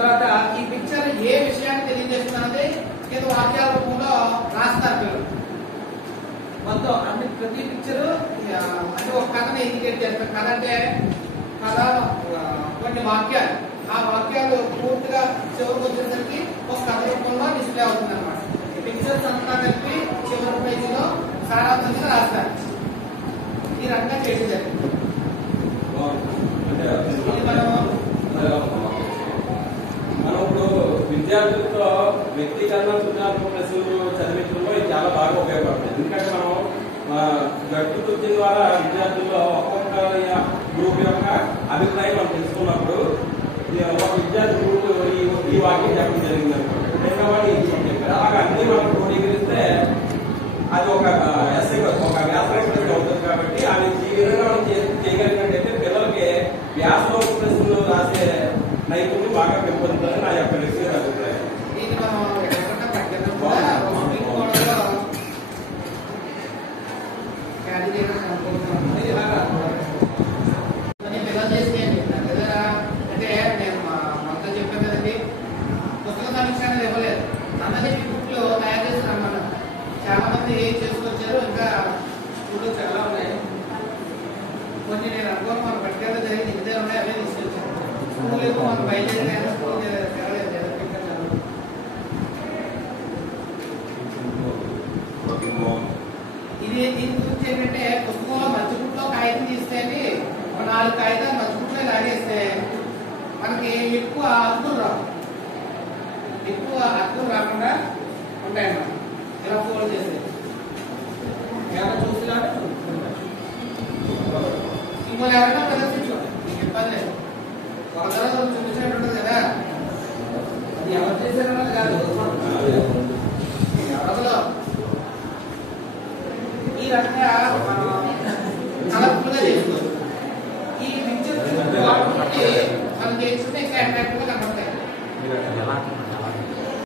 తర్వాత ఈ పిక్చర్ ఏ విషయాన్ని తెలియజేస్తున్నది ఏదో వాక్యాల రూపంలో రాస్తారు పిల్లలు. మొత్తం అన్ని ప్రతి పిక్చర్ అంటే ఒక కథని ఇండికేట్ చేస్తారు. కథ అంటే కథ కొన్ని వాక్యాలు, ఆ వాక్యాలు పూర్తిగా చివరికి వచ్చేసరికి ఒక కథ రూపంలో డిస్ప్లే అవుతుంది అనమాట. పిక్చర్స్ అంతా కలిపి చివరి పేజీలో సారాంశంగా రాస్తారు. ఈ రకంగా చేయడం జరిగింది. మనం ఇప్పుడు విద్యార్థులతో వ్యక్తీకరణ సృజనాత్మక ప్రశ్నలు చదివించడంలో ఇది చాలా బాగా ఉపయోగపడుతుంది. ఎందుకంటే మనం గట్టు సూచన ద్వారా విద్యార్థుల్లో ఒక్కొక్క గ్రూప్ యొక్క అభిప్రాయం మనం తెలుసుకున్నప్పుడు ఒక విద్యార్థి గ్రూప్ ఈ వాక్యం చెప్పడం జరిగింది అనుకోండి, రెండో వాడిని చెప్పారు. అలాగే అన్ని మనం క్రోడీకరిస్తే అది ఒక ఎస్ఐ ఒక వ్యాస ప్రశ్న అవుతుంది. కాబట్టి అది ఈ విధంగా మనం చేయగలిగినట్టయితే పిల్లలకి వ్యాసలో ప్రశ్నలు రాసే నైపుణ్యం బాగా పెంపొందుతుందని నా యొక్క వ్యక్తిగత అభిప్రాయం. అంటే నేను మొత్తం చెప్పాను కదండి, పుస్తక సమీక్ష అనేది ఇవ్వలేదు. అందరినీ బుక్లు తయారు చేసి రమ్మన్నారు. చాలా మంది చేసుకొచ్చారు. ఇంకా స్కూల్లో చాలా ఉన్నాయి. కొన్ని నేను అనుకోని మనం పట్టుకెళ్ళడం జరిగింది. ఇంతే ఉన్నాయి, అవే తీసుకొచ్చాను. స్కూల్ ఎక్కువ మనం బయలుదేరి స్కూల్ తిరగలేదు. ఇది దీని గురించి ఏంటంటే పుస్తకంలో మధ్యపుట్లో కాగితం తీస్తేనే ఒక 4 కాగితాలు మధ్యపుట్లో లాగేస్తే మనకి ఎక్కువ అతుకులు రావు. ఎక్కువ అతుకులు రాకుండా ఉంటాయన్నమాట. ఇలా ఫోల్డ్ చేసేది ఎవరైనా చూసినా ఇంకోళ్ళు ఎవరైనా ప్రదర్శించుకోండి, మీకు ఇబ్బంది లేదు. ఒక తర్వాత చూపించినట్టు ఉంటుంది కదా, అది ఎవరు చేశారన్నది కాదు.